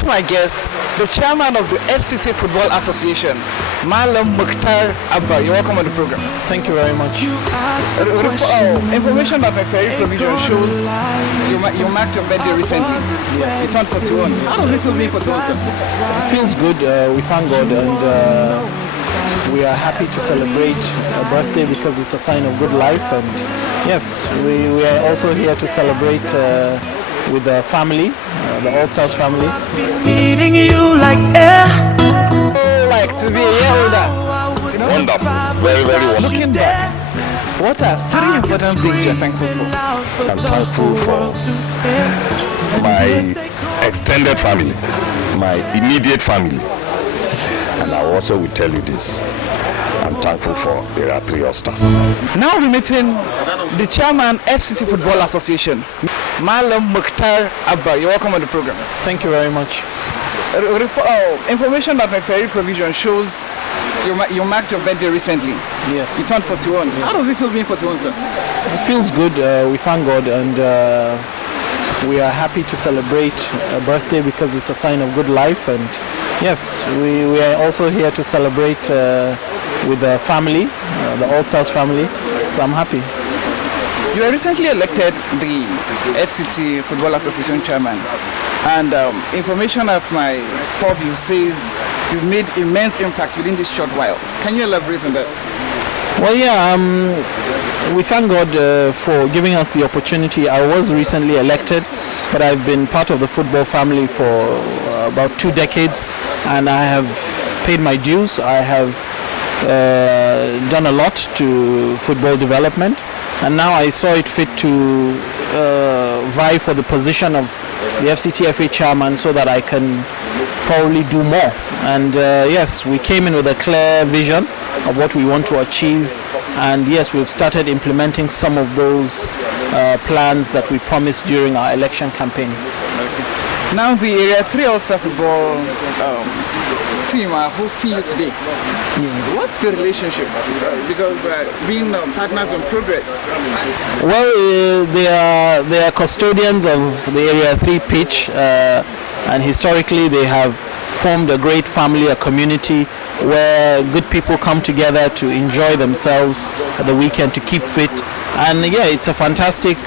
with my guest, the chairman of the FCT Football Association, Mallam Abba. You're welcome on the program. Thank you very much. Information about my ferry provision shows you marked your birthday recently. Yes. You turned 41. How does it feel being 41, sir? It feels good. We thank God, and we are happy to celebrate a birthday because it's a sign of good life. And yes, we are also here to celebrate with the family, the All-Stars family. Feeding you like air. Like to be a year older. You know? Wonderful. Very, very wonderful. Looking back, what are three important things you're thankful for? I'm thankful for my extended family, my immediate family. And I also will tell you this. I'm thankful for there are 3 All-Stars. Now we're meeting the chairman, FCT Football Association, Mallam Abba. You're welcome on the program. Thank you very much. Information about my ferry provision shows you marked your birthday recently. Yes. You turned 41. Yes. How does it feel being 41, sir? It feels good. We thank God, and we are happy to celebrate a birthday because it's a sign of good life. And yes, we are also here to celebrate with the family, the All-Stars family. So I'm happy. You were recently elected the FCT Football Association chairman, and information of my purview says you've made immense impact within this short while. Can you elaborate on that? Well, yeah, we thank God for giving us the opportunity. I was recently elected, but I've been part of the football family for about 2 decades, and I have paid my dues. I have done a lot to football development, and now I saw it fit to vie for the position of the FCTFA chairman so that I can probably do more. And yes, we came in with a clear vision of what we want to achieve, and yes, we've started implementing some of those plans that we promised during our election campaign. Now the Area 3 All-Star football team are hosting you today. Yeah. What's the relationship? Because being partners in progress. Well, they are custodians of the Area 3 pitch, and historically they have formed a great family, a community where good people come together to enjoy themselves at the weekend, to keep fit. And yeah, it's a fantastic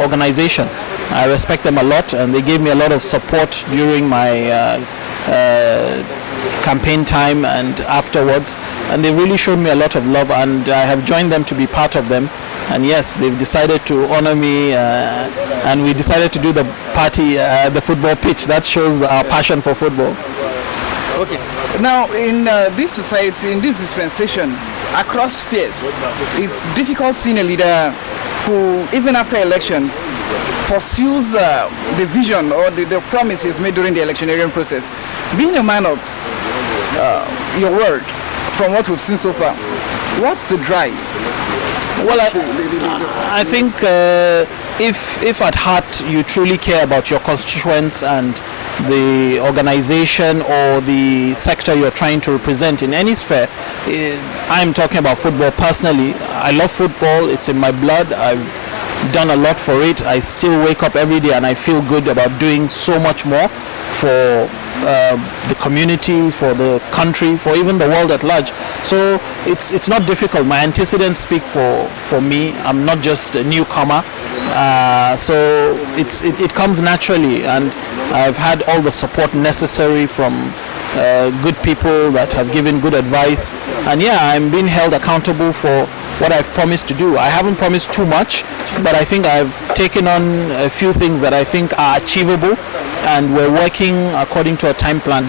organization. I respect them a lot, and they gave me a lot of support during my campaign time and afterwards, and they really showed me a lot of love, and I have joined them to be part of them. And yes, they've decided to honor me, and we decided to do the party, the football pitch. That shows our passion for football. Okay. Now, in this society, in this dispensation, across spheres, it's difficult seeing a leader who, even after election, pursues the vision or the promises made during the electioneering process. Being a man of your word, from what we've seen so far, what's the drive? Well, I think if at heart you truly care about your constituents and the organization or the sector you're trying to represent in any sphere, I'm talking about football personally. I love football, it's in my blood. I've done a lot for it. I still wake up every day and I feel good about doing so much more for the community, for the country, for even the world at large. So it's not difficult. My antecedents speak for me. I'm not just a newcomer. So it comes naturally, and I've had all the support necessary from good people that have given good advice. And yeah, I'm being held accountable for what I've promised to do. I haven't promised too much, but I think I've taken on a few things that I think are achievable, and we're working according to a time plan.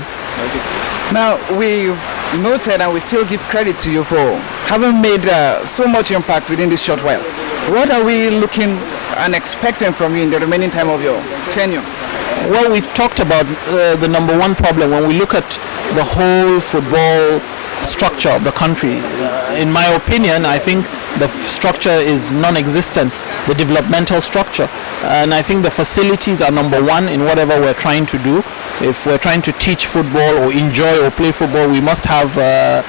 Now, we've noted and we still give credit to you for having made so much impact within this short while. What are we looking and expecting from you in the remaining time of your tenure? Well, we've talked about the number one problem when we look at the whole football structure of the country. In my opinion, I think the structure is non-existent, the developmental structure. And I think the facilities are number one in whatever we're trying to do. If we're trying to teach football or enjoy or play football, we must have a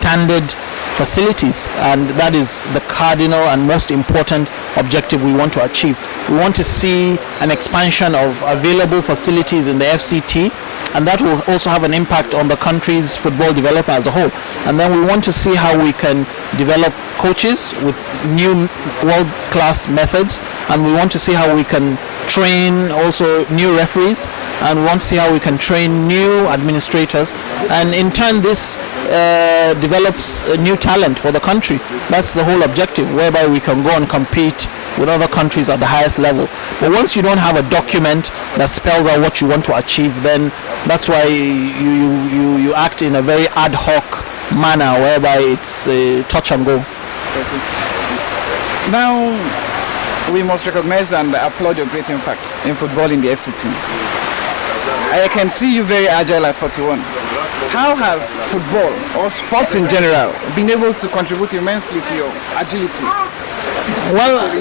standard facilities, and that is the cardinal and most important objective we want to achieve. We want to see an expansion of available facilities in the FCT and that will also have an impact on the country's football development as a whole. And then we want to see how we can develop coaches with new world-class methods, and we want to see how we can train also new referees, and we want to see how we can train new administrators, and in turn this develops new talent for the country. That's the whole objective, whereby we can go and compete with other countries at the highest level. But once you don't have a document that spells out what you want to achieve, then that's why you act in a very ad hoc manner, whereby it's touch and go. Now, we must recognize and applaud your great impact in football in the FCT. I can see you very agile at 41. How has football or sports in general been able to contribute immensely to your agility? Well,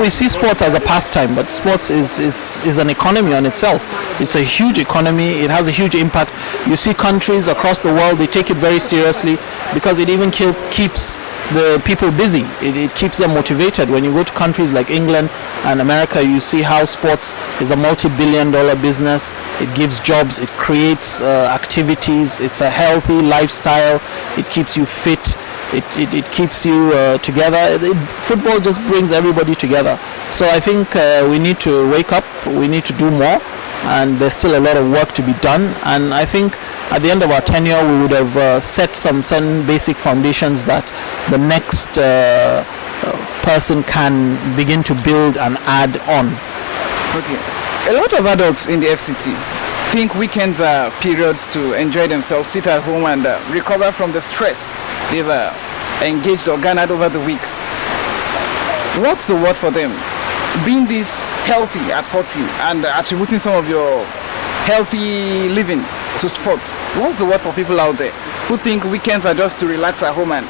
we see sports as a pastime, but sports is an economy on itself. It's a huge economy. It has a huge impact. You see countries across the world, they take it very seriously because it even keeps the people busy. It keeps them motivated. When you go to countries like England and America, you see how sports is a multi-billion-dollar business. It gives jobs, it creates activities, it's a healthy lifestyle, it keeps you fit, it keeps you together. Football just brings everybody together. So I think we need to wake up, we need to do more, and there's still a lot of work to be done. And I think at the end of our tenure we would have set some certain basic foundations that the next person can begin to build and add on. Okay. A lot of adults in the FCT think weekends are periods to enjoy themselves, sit at home and recover from the stress they've engaged or garnered over the week. What's the word for them? Being this healthy at 40 and attributing some of your healthy living to sports. What's the word for people out there who think weekends are just to relax at home? And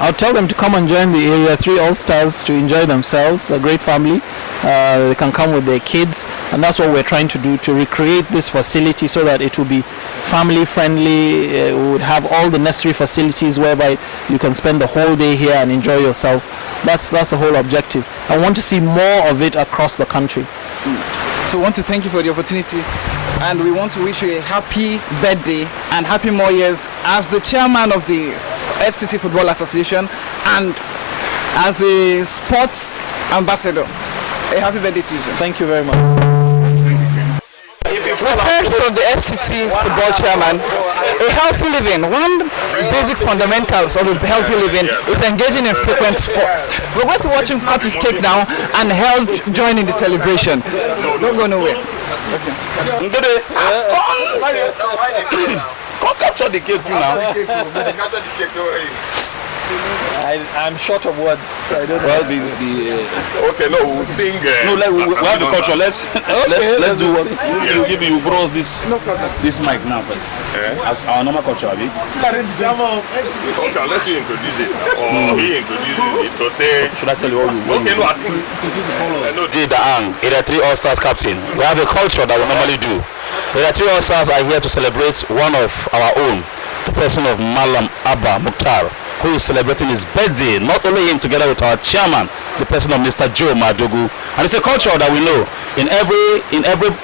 I'll tell them to come and join the Area 3 All-Stars to enjoy themselves, a great family. They can come with their kids, and that's what we're trying to do, to recreate this facility so that it will be family friendly. We would have all the necessary facilities whereby you can spend the whole day here and enjoy yourself. That's the whole objective. I want to see more of it across the country. So we want to thank you for the opportunity, and we want to wish you a happy birthday and happy more years as the chairman of the FCT Football Association and as a sports ambassador. A happy birthday to you, sir. Thank you very much. We heard from the FCT Football Chairman, a healthy living, one basic fundamentals of a healthy living is engaging in frequent sports. We're going to watch him cut his cake now and help join in the celebration. Don't go nowhere. Okay. Come capture the cake now. I'm short of words. I don't know. Okay, no, we'll sing. No, we have the culture. Let's do what you brought us this mic now first. As our normal culture, Okay, let's introduce it. Or he introduces it to say. Should I tell you all you want? Okay, no, I think. Area 3 All-Stars captain. We have a culture that we normally do. Area 3 All-Stars are here to celebrate one of our own, the person of Mallam Abba Mouktar, who is celebrating his birthday, not only him, together with our chairman, the person of Mr. Jo-Magudu. And it's a culture that we know. In every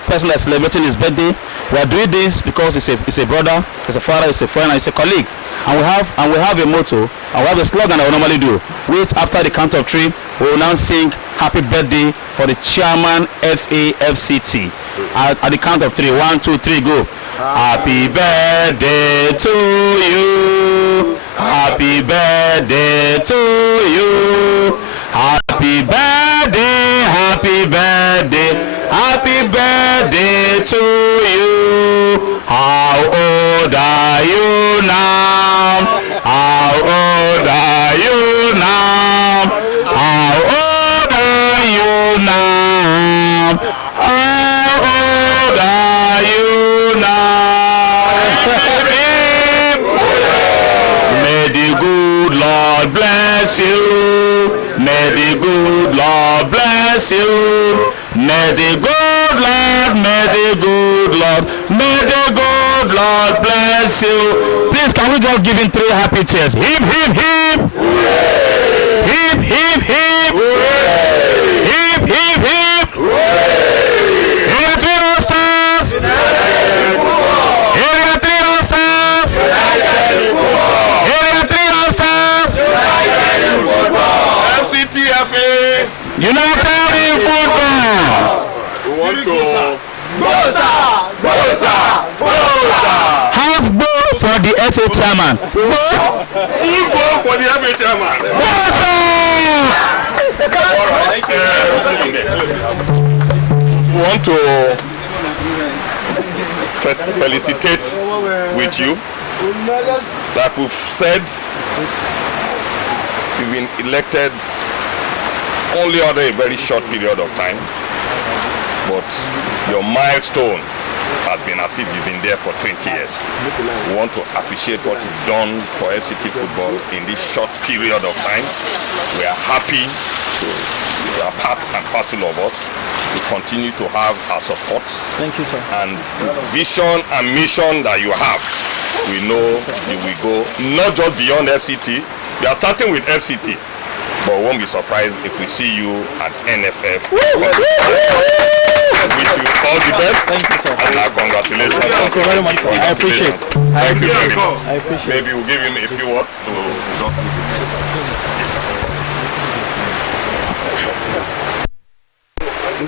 person that's celebrating his birthday, we are doing this because it's a brother, it's a father, it's a friend, and it's a colleague. And we have a motto, and we have a slogan that we normally do. Wait, after the count of 3, we will now sing happy birthday for the chairman FAFCT. At the count of 3, 1, 2, 3, go. Happy birthday to you. Happy birthday to you. Happy birthday, happy birthday, happy birthday to you. How old are you now? How old are you now? How old are you now? How old are you now? May the good Lord bless you. May the good Lord bless you. May the good Lord, may the good Lord, may the good Lord bless you. Please, can we just give him 3 happy cheers? Hip, hip, hip. Hip, hip, hip. Hip, hip, hip. FA chairman. Who go for the FA chairman? We want to felicitate with you. Like we've said, you've been elected only under a very short period of time, but your milestone has been as if you've been there for 20 years. We want to appreciate what you've done for FCT football in this short period of time. We are happy. You are part and parcel of us. We continue to have our support. Thank you, sir. And vision and mission that you have, we know you will go not just beyond FCT. We are starting with FCT, but we won't be surprised if we see you at NFF. I wish you all the best. Thank you, sir. And congratulations. Thank you very much. I appreciate it. Thank you very much. I appreciate it. Maybe we'll give him a few words to just.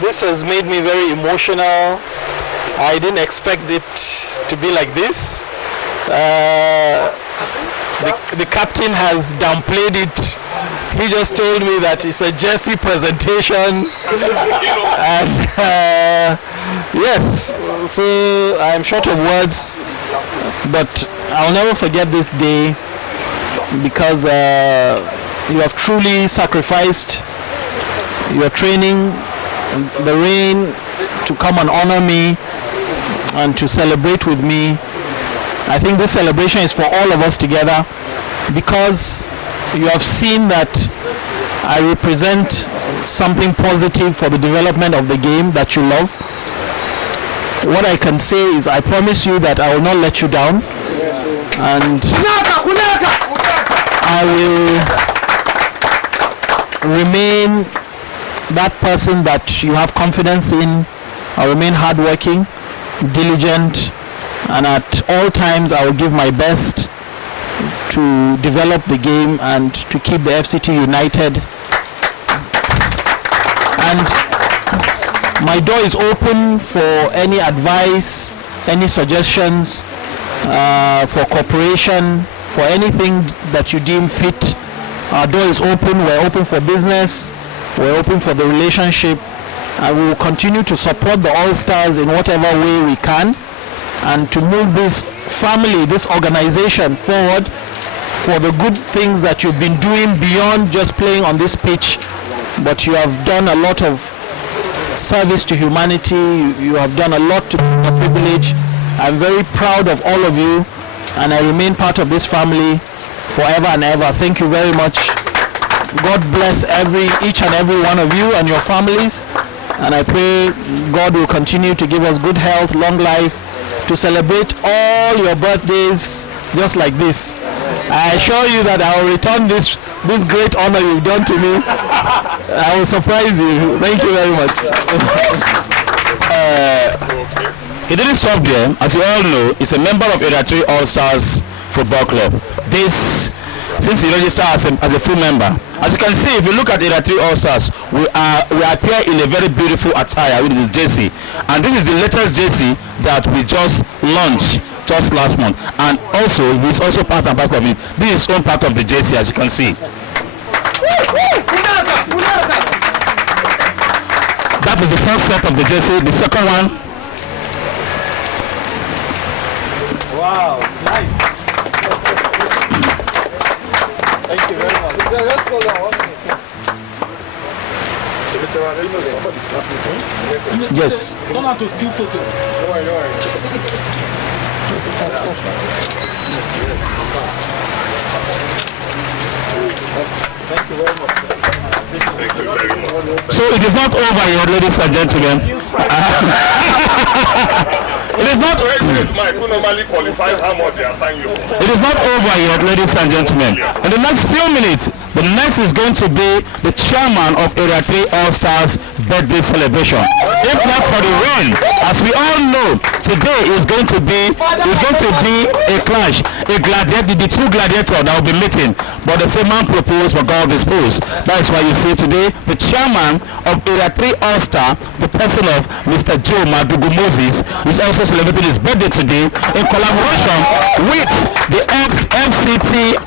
This has made me very emotional. I didn't expect it to be like this. The captain has downplayed it. He just told me that it's a jersey presentation. And yes, so I'm short of words, but I'll never forget this day because you have truly sacrificed your training, the rain, to come and honor me and to celebrate with me. I think this celebration is for all of us together because you have seen that I represent something positive for the development of the game that you love. What I can say is I promise you that I will not let you down, and I will remain that person that you have confidence in. I'll remain hardworking, diligent, and at all times I will give my best to develop the game and to keep the FCT united. And my door is open for any advice, any suggestions, for cooperation, for anything that you deem fit. Our door is open. We're open for business. We're open for the relationship. And we will continue to support the All-Stars in whatever way we can, and to move this family, this organization forward for the good things that you've been doing beyond just playing on this pitch. But you have done a lot of service to humanity. You have done a lot to the privilege. I'm very proud of all of you, and I remain part of this family forever and ever. Thank you very much. God bless each and every one of you and your families, and I pray God will continue to give us good health, long life, to celebrate all your birthdays just like this. I assure you that I will return this great honor you've done to me. I will surprise you. Thank you very much. He didn't stop there. As you all know, he's a member of Area 3 All-Stars Football Club. Since he registered as a full member. As you can see, if you look at Area 3 All-Stars, we appear in a very beautiful attire with this jersey. And this is the latest jersey that we just launched just last month. And also, he's also part and parcel of it. This is one part of the jersey, as you can see. That is the first set of the jersey. The second one. Wow, nice. Thank you very much. Yes. Don't have to steal photos. Don't worry. Thank you very much. So it is not over yet, ladies and gentlemen. It is not. It is not over yet, ladies and gentlemen. In the next few minutes, the next is going to be the chairman of Area 3 All-Stars birthday celebration. If not for the run, as we all know, today is going to be a clash. The two gladiators that will be meeting. but the same man proposed, but God disposed. That is why you see today the chairman of Area 3 All-Star, the person of Mr. Jo-Magudu Moses, is also celebrating his birthday today in collaboration with the FCT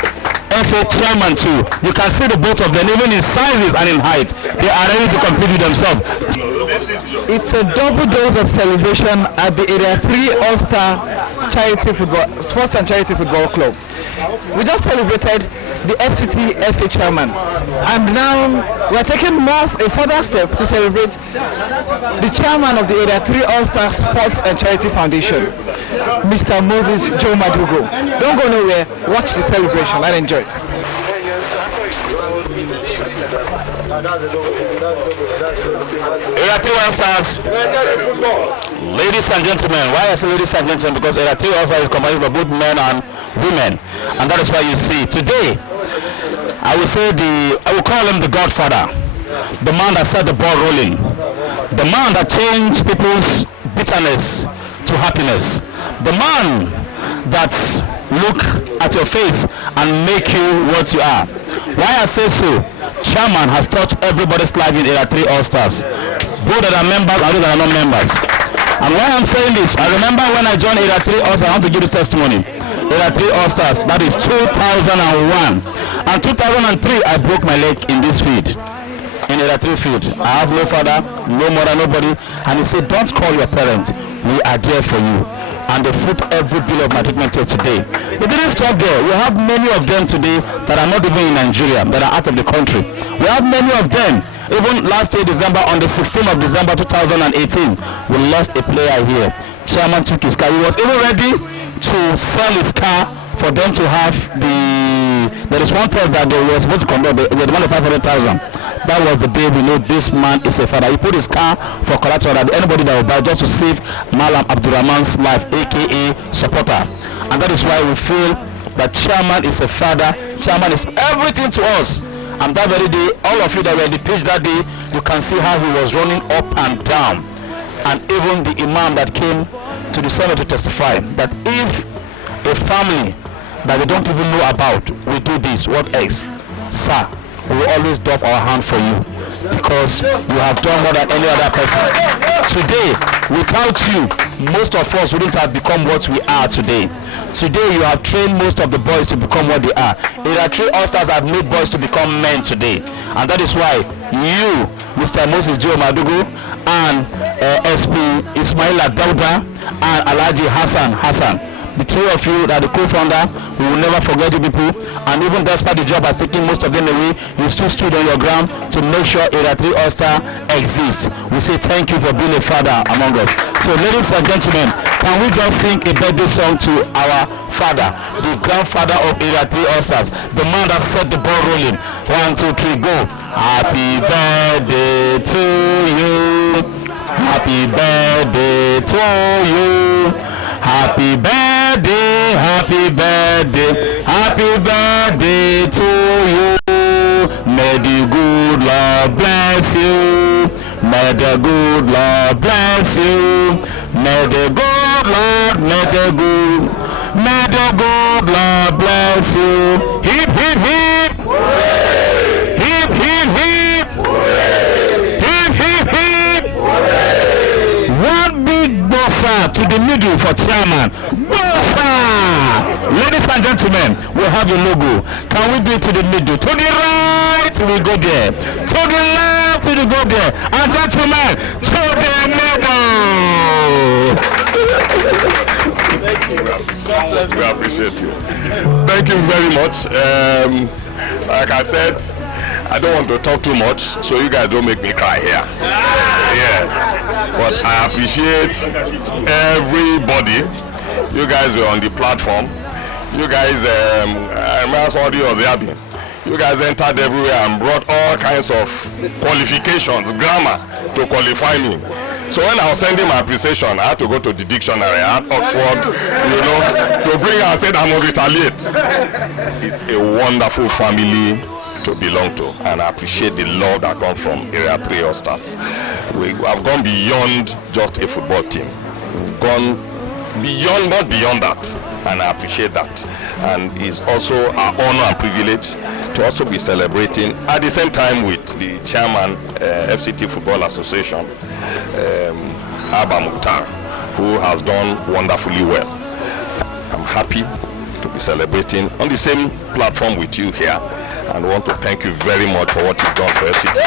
FA chairman too. You can see the both of them, even in sizes and in height. They are ready to compete with themselves. It's a double dose of celebration at the Area 3 All-Star Sports and Charity Football Club. We just celebrated the FCT FA chairman, and now we're taking a further step to celebrate the chairman of the Area 3 All-Star Sports and Charity Foundation, Mr. Moses Jo-Magudu. Don't go nowhere, watch the celebration and enjoy. Area 3 All-Stars, ladies and gentlemen. Why I say ladies and gentlemen? Because Area 3 All-Stars is composed of both men and women, and that is why you see today, I will call him the Godfather, the man that set the ball rolling, the man that changed people's bitterness to happiness, the man that look at your face and make you what you are. Why I say so? Chairman has touched everybody's life in Area 3 All-Stars, both that are members and those that are not members. And why I'm saying this, I remember when I joined Area 3 All-Stars, I want to give this testimony. Area 3 All-Stars, that is 2001. And 2003, I broke my leg in this field. In Area 3 field. I have no father, no mother, nobody. And he said, don't call your parents. We are there for you. And they foot every bill of my treatment till today. They didn't stop there. We have many of them today that are not even in Nigeria, that are out of the country. We have many of them. Even last year, December, on the 16th of December 2018, we lost a player here. Chairman took his car. He was even ready to sell his car for them to have there is one test that they were supposed to conduct. They demanded 500,000. That was the day we know this man is a father. He put his car for collateral that anybody that will buy just to save Mallam Abba Mouktar's life, aka supporter. And that is why we feel that chairman is a father. Chairman is everything to us. And that very day, all of you that were in the pitch that day, you can see how he was running up and down. And even the imam that came to the sermon to testify that if a family that they don't even know about we do this, what else? Sir, we will always doff our hand for you, because you have done more than any other person. Today, without you, most of us wouldn't have become what we are today. Today, you have trained most of the boys to become what they are. Area 3 All-Stars have made boys to become men today. And that is why you, Mr. Moses Jo-Magudu, and SP Ismaila Dauda, and Alhaji Hassan, the two of you that are the co-founder, we will never forget you people. And even despite the job has taken most of them away, you still stood on your ground to make sure Area 3 All-Star exists. We say thank you for being a father among us. So ladies and gentlemen, can we just sing a birthday song to our father, the grandfather of Area 3 All-Stars, the man that set the ball rolling. 1, 2, 3, go. Happy birthday to you. Happy birthday to you. Happy birthday, happy birthday, happy birthday to you. May the good Lord bless you. May the good Lord bless you. May the good Lord, may the good Lord bless you. Hip, hip, hip. Hip, hip, hip. Hip, hip, hip. One big bossa to the middle for chairman. Bossa! Ladies and gentlemen, we have a logo. Can we do it to the middle? To the right, we go there. To the left, we go there. And gentlemen, to the middle. We appreciate you. Thank you very much. Like I said, I don't want to talk too much, so you guys don't make me cry here. Yes. But I appreciate everybody. You guys were on the platform. You guys, I remember all the others. You guys entered everywhere and brought all kinds of qualifications, grammar to qualify me. So when I was sending my appreciation, I had to go to the dictionary at Oxford, to bring and say I must retaliate. It's a wonderful family to belong to, and I appreciate the love that comes from Area 3 All-Stars. We have gone beyond just a football team. We've gone not beyond that, and I appreciate that. And it's also our honor and privilege to also be celebrating at the same time with the chairman, FCT Football Association, Abba Mouktar, who has done wonderfully well. I'm happy to be celebrating on the same platform with you here, and want to thank you very much for what you've done for FCT.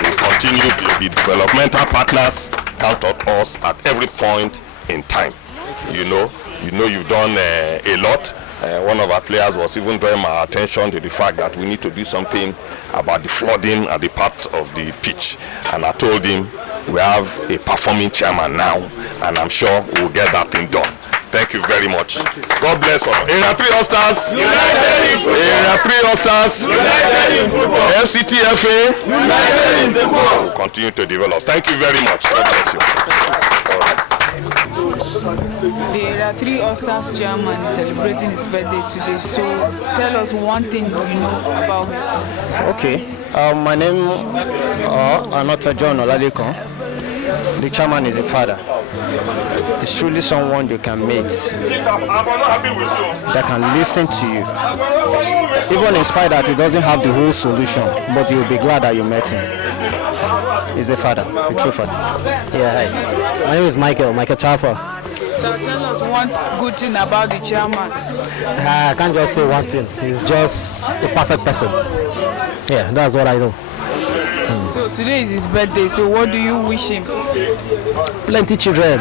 We continue to be developmental partners. Count on us at every point in time. You know you've done a lot. One of our players was even drawing my attention to the fact that we need to do something about the flooding at the part of the pitch, and I told him we have a performing chairman now, and I'm sure we'll get that thing done. Thank you very much. God bless all. Area 3 All-Stars. United in football. Area 3 All-Stars. United in football. FCTFA. United in football. We'll continue to develop. Thank you very much. God bless you. All right. The Area 3 All-Stars chairman is celebrating his birthday today. So tell us one thing you know about him. Okay. My name is John Oladekon. The chairman is a father. He's truly someone you can meet that can listen to you. Even in spite that he doesn't have the whole solution, but you'll be glad that you met him. He's a father, a true father. Yeah, hi. My name is Michael Chafa. So tell us one good thing about the chairman. I can't just say one thing. He's just a perfect person. Yeah, that's what I know. So today is his birthday, so what do you wish him? Plenty children.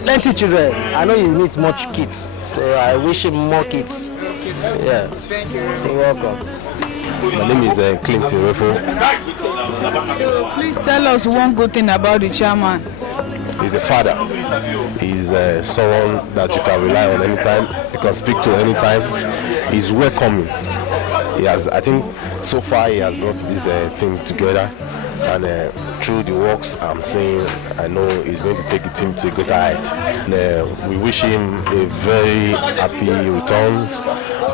Plenty children. I know he needs much kids, so I wish him more kids. Yeah. Thank you. You're welcome. My name is Clinton Refo. So please tell us one good thing about the chairman. He's a father. He's someone that you can rely on anytime. You can speak to anytime. He's welcoming. He has, I think, so far he has brought this team together, and through the works I'm saying, I know he's going to take the team to a greater height. We wish him a very happy returns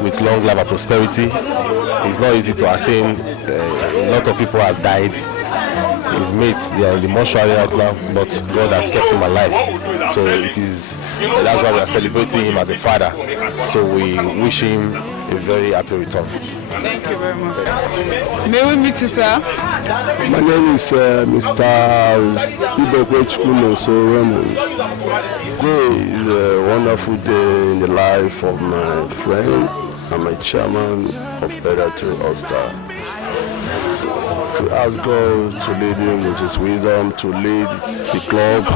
with long life and prosperity. It's not easy to attain. A lot of people have died. His mates, they are in the mortuary right now, but God has kept him alive. So that's why we are celebrating him as a father. So we wish him a very happy return. Thank you very much. May we meet you, sir? My name is Mr. Ibekwe Soremo. Today is a wonderful day in the life of my friend and my chairman of Area 3 All-Star. To ask God to lead him with his wisdom, to lead the club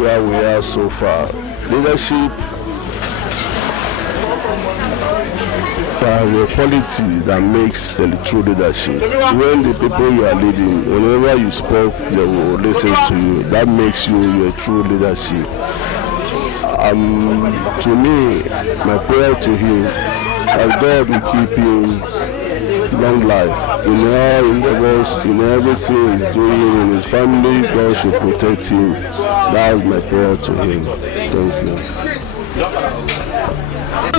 where we are so far. Leadership the quality that makes the true leadership. When the people you are leading, whenever you spoke, they will listen to you. That makes you your true leadership. To me, my prayer to him, that God will keep him long life. In all endeavors, in everything he's doing, in his family, God should protect him. That is my prayer to him. Thank you.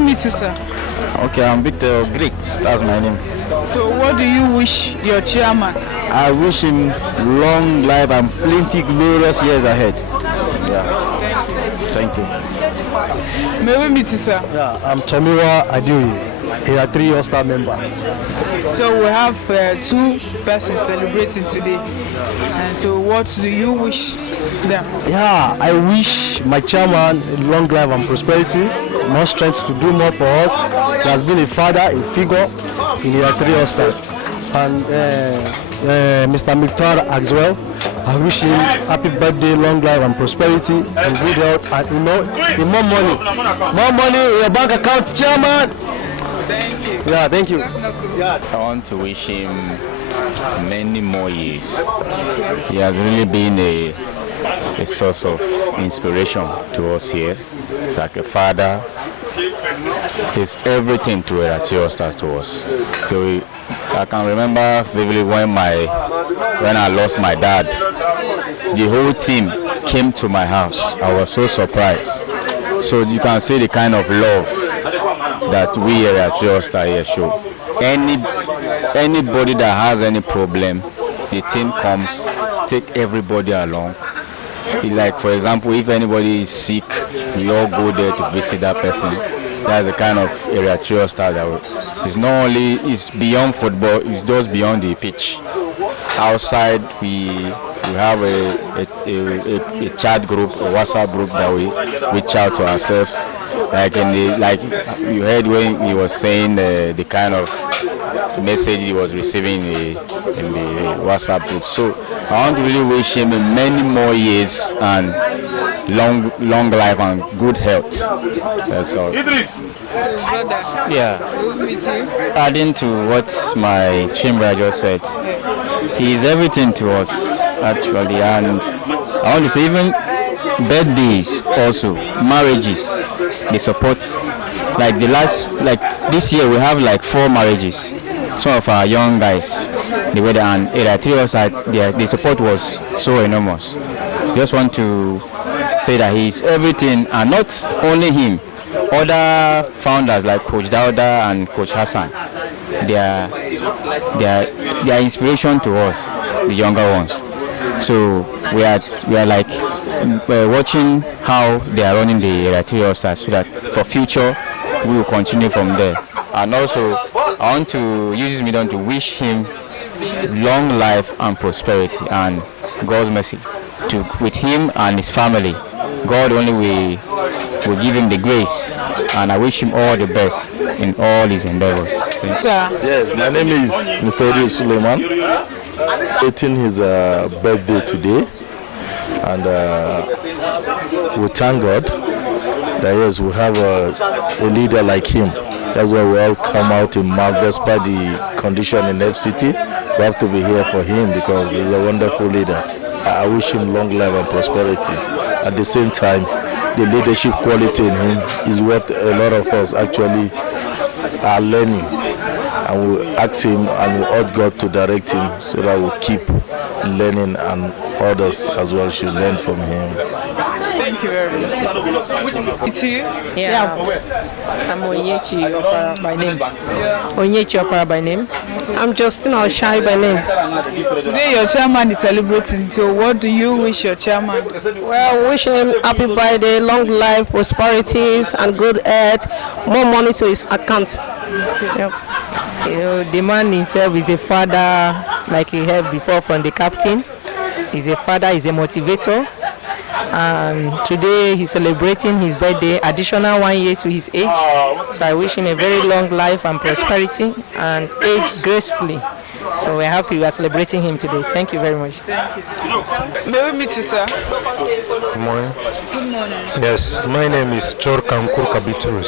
Me too, sir. Okay, I'm Victor Great. That's my name. So what do you wish your chairman? I wish him long life and plenty glorious years ahead. Yeah. Thank you. May we meet you, sir? Yeah, I'm Chamira Adiri, Area 3 All-Star member. So we have two persons celebrating today. And so what do you wish them? Yeah, I wish my chairman long life and prosperity, more strength to do more for us. He has been a father, a figure in Area 3 All-Star. And Mr. Mouktar as well. I wish him happy birthday, long life and prosperity, and good health, and more money. More money in your bank account, chairman. Thank you. Yeah, thank you. I want to wish him many more years. He has really been a source of inspiration to us here. It's like a father. He's everything to All-Stars to us. So I can remember vividly when I lost my dad. The whole team came to my house. I was so surprised. So you can see the kind of love that we here at All-Star here show. Anybody that has any problem, the team comes, take everybody along, Like for example, if anybody is sick, we all go there to visit that person. That's the kind of area 3 style that it's not only, it's beyond football, it's just beyond the pitch. Outside we have a chat group, a WhatsApp group that we reach out to ourselves. Like you heard when he was saying the kind of message he was receiving in the WhatsApp group. So I want to really wish him many more years and long life and good health. That's all. Yeah. Adding to what my chamber just said, he is everything to us actually, and I want to say even birthdays also, marriages, they support. Like this year we have like 4 marriages. Some of our young guys, they were there, and area 3 also, the support was so enormous. Just want to say that he is everything, and not only him, other founders like Coach Dauda and Coach Hassan, they are inspiration to us, the younger ones. So we are like watching how they are running the area 3 All-Stars, so that for future we will continue from there. And also I want to use this medium to wish him long life and prosperity and God's mercy with him and his family. God only will give him the grace, and I wish him all the best in all his endeavors. Yes, my name is Mr. Edi Suleiman. It's his birthday today, and we thank God that yes, we have a leader like him. That's why we all come out in mass despite the condition in FCT. We have to be here for him because he's a wonderful leader. I wish him long life and prosperity. At the same time, the leadership quality in him is what a lot of us actually are learning. And we ask him and we urge God to direct him so that we keep learning and others as well should learn from him. Thank you very much. It's you? Yeah. I'm Onyechi Opara by name. Onyechi Opara by name. I'm Justina Oshai by name. Today your chairman is celebrating, so what do you wish your chairman? Well, wish him happy birthday, long life, prosperities and good health, more money to his account. Yep. You know, the man himself is a father, like he heard before from the captain. He's a father, he's a motivator. And today he's celebrating his birthday, additional 1 year to his age. So I wish him a very long life and prosperity and age gracefully. So we're happy we are celebrating him today. Thank you very much. Thank you. May we meet you, sir? Good morning. Good morning. Yes, my name is Chorkan Kurka Bitrus.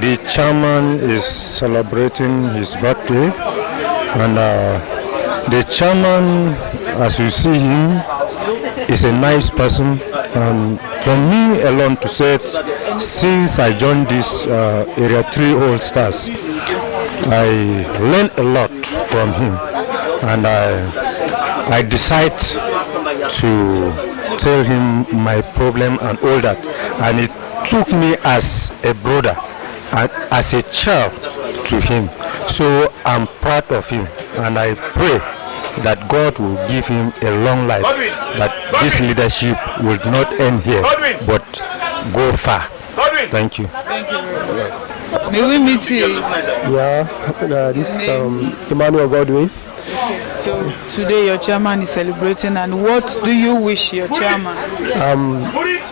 The chairman is celebrating his birthday, and the chairman, as you see him, is a nice person. And for me alone to say it, since I joined this Area 3 All-Stars, I learned a lot from him, and I decided to tell him my problem and all that, and it took me as a brother and as a child to him. So I'm proud of him, and I pray that God will give him a long life, that this leadership will not end here but go far. Thank you. Thank you very much. May we meet you? Yeah, this is Emmanuel Godwin. So today your chairman is celebrating, and what do you wish your chairman?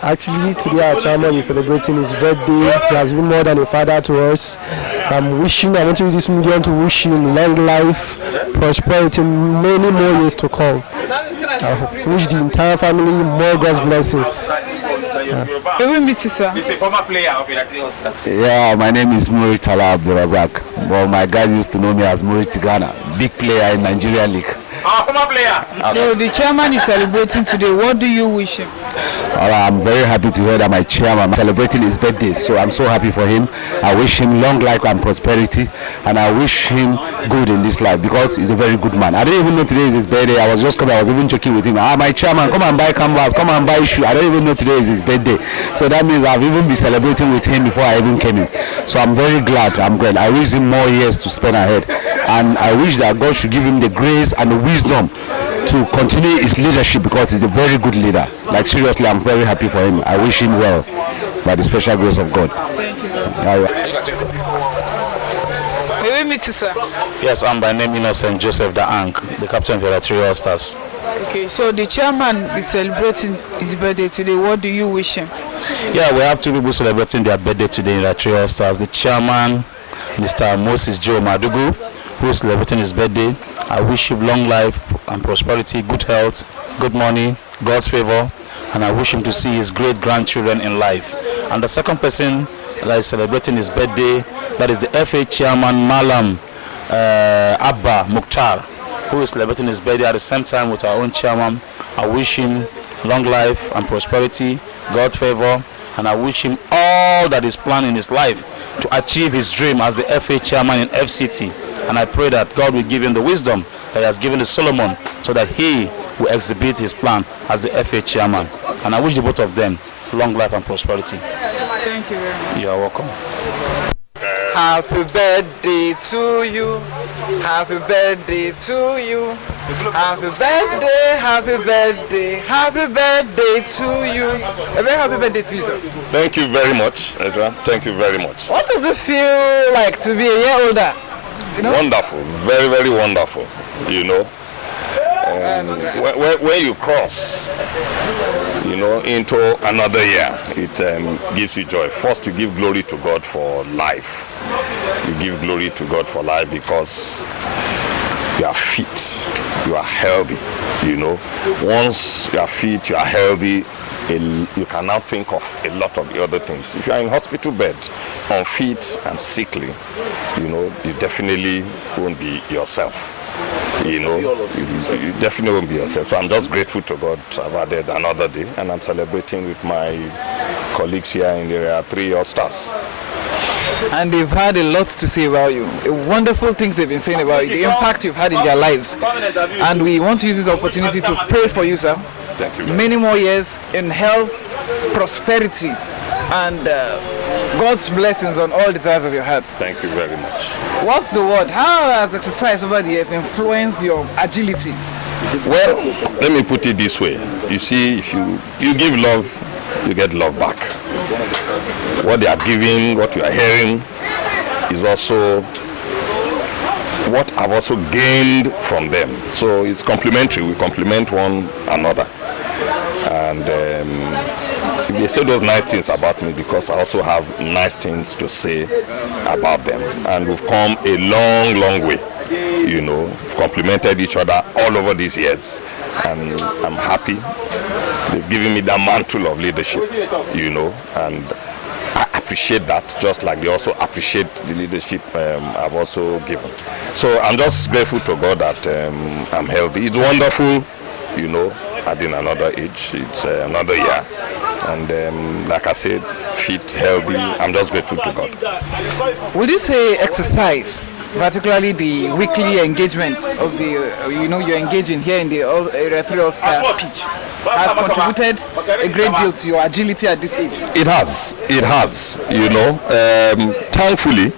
Actually today our chairman is celebrating his birthday. He has been more than a father to us. I want to use this medium to wish him long life, prosperity, many more years to come. I wish the entire family more God's blessings. May we meet you, sir? He's a former player of Irakley All-Stars. Yeah, my name is Muritala Abdurazak. Well, my guys used to know me as Murit Ghana, big player in Nigeria League. Former player. So the chairman is celebrating today. What do you wish him? I'm very happy to hear that my chairman is celebrating his birthday. So I'm so happy for him. I wish him long life and prosperity, and I wish him good in this life because he's a very good man. I didn't even know today is his birthday. I was just coming. I was even joking with him. My chairman, come and buy canvas, come and buy shoe. I don't even know today is his birthday. So that means I've even been celebrating with him before I even came in. So I'm very glad. I'm glad. I wish him more years to spend ahead, and I wish that God should give him the grace and the wisdom to continue his leadership because he's a very good leader. Like seriously, I'm very happy for him. I wish him well by the special grace of God. Thank you, sir. May we meet you, sir? Yes, I'm by name Innocent Joseph Daang, the captain of the 3 All-Stars. Okay, so the chairman is celebrating his birthday today. What do you wish him? Yeah, we have 2 people celebrating their birthday today in the 3 All-Stars. The chairman, Mr. Moses Jo-Magudu, who is celebrating his birthday. I wish him long life and prosperity, good health, good money, God's favor, and I wish him to see his great grandchildren in life. And the second person that is celebrating his birthday, that is the FA chairman, Mallam Abba Mouktar, who is celebrating his birthday at the same time with our own chairman. I wish him long life and prosperity, God favor, and I wish him all that is planned in his life to achieve his dream as the FA chairman in FCT. And I pray that God will give him the wisdom that he has given to Solomon so that he will exhibit his plan as the FA chairman. And I wish the both of them long life and prosperity. Thank you very much. You are welcome. Happy birthday to you. Happy birthday to you. Happy birthday, happy birthday, happy birthday to you. A very happy birthday to you, sir. Thank you very much, Edra. Thank you very much. What does it feel like to be a year older? You know? Wonderful, very, very wonderful. You know, when you cross, you know, into another year, it gives you joy. First, you give glory to God for life. You give glory to God for life because you are fit, you are healthy. You know, once you are fit, you are healthy, you can now think of a lot of the other things. If you are in hospital bed, unfit and sickly, you know, you definitely won't be yourself. You know, you definitely won't be yourself. So I'm just grateful to God to have added another day, and I'm celebrating with my colleagues here in the 3 All-Stars. And they've had a lot to say about you. Wonderful things they've been saying about you, the impact you've had in their lives. And we want to use this opportunity to pray for you, sir. Thank you. Many more years in health, prosperity, and God's blessings on all desires of your heart. Thank you very much. What's the word? How has exercise over the years influenced your agility? Well, let me put it this way. You see, if you give love, you get love back. What they are giving, what you are hearing, is also what I've also gained from them. So it's complementary. We complement one another. And they say those nice things about me because I also have nice things to say about them. And we've come a long, long way. You know, we've complemented each other all over these years. And I'm happy. They've given me that mantle of leadership, you know, and I appreciate that, just like they also appreciate the leadership I've also given. So I'm just grateful to God that I'm healthy. It's wonderful, you know, adding another age. It's another year. And like I said, fit, healthy. I'm just grateful to God. Would you say exercise, particularly the weekly engagement of the, you know, you're engaging here in the Area 3 All-Star pitch, has contributed a great deal to your agility at this age? It has, you know. Thankfully,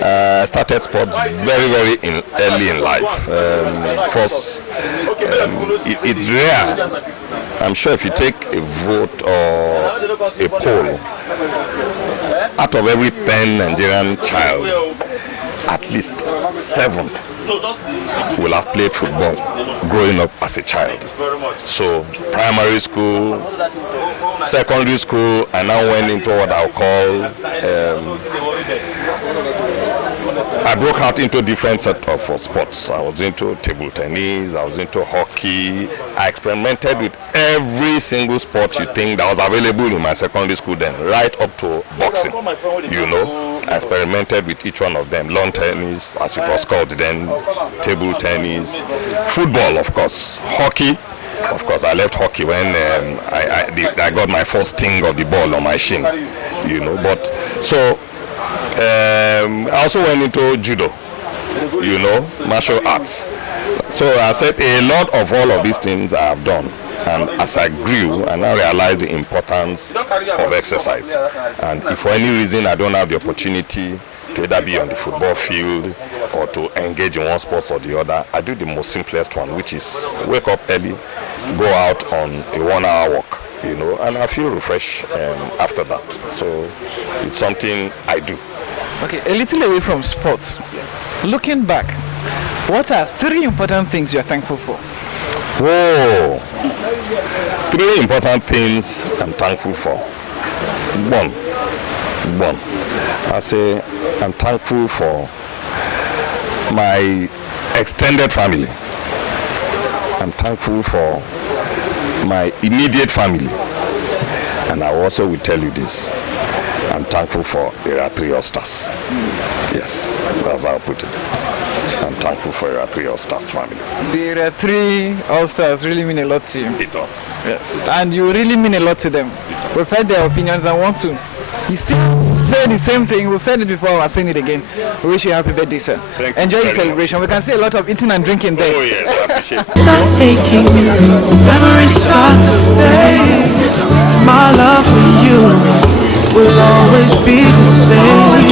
I started sports very, very early in life. First, it's rare. I'm sure if you take a vote or a poll, out of every 10 Nigerian child, at least 7 will have played football growing up as a child. So primary school, secondary school, I now went into what I'll call, I broke out into different sets of sports. I was into table tennis, I was into hockey. I experimented with every single sport you think that was available in my secondary school then, right up to boxing. You know, I experimented with each one of them. Lawn tennis, as it was called then, table tennis, football, of course, hockey. Of course, I left hockey when I got my first sting of the ball on my shin, you know. But so I also went into judo, you know, martial arts. So I said a lot of all of these things I have done. And as I grew, I now realized the importance of exercise. And if for any reason I don't have the opportunity to either be on the football field or to engage in one sport or the other, I do the most simplest one, which is wake up early, go out on a 1-hour walk, you know, and I feel refreshed after that. So it's something I do. Okay, a little away from sports. Yes. Looking back, what are 3 important things you're thankful for? Whoa! 3 important things I'm thankful for. One. I say I'm thankful for my extended family. I'm thankful for my immediate family. And I also will tell you this. I'm thankful for Area 3 All-Stars. Yes, that's how I put it. I'm thankful for Area 3 All-Stars family. The Area 3 All-Stars really mean a lot to you. It does. Yes. And you really mean a lot to them. We've heard their opinions and want to. You still say the same thing. We've said it before, we're saying it again. We wish you a happy birthday, sir. Thank Enjoy you the celebration. We can see a lot of eating and drinking there. Oh, yes, I appreciate it. Stop aching, memories start to fade. My love for you will always be the same.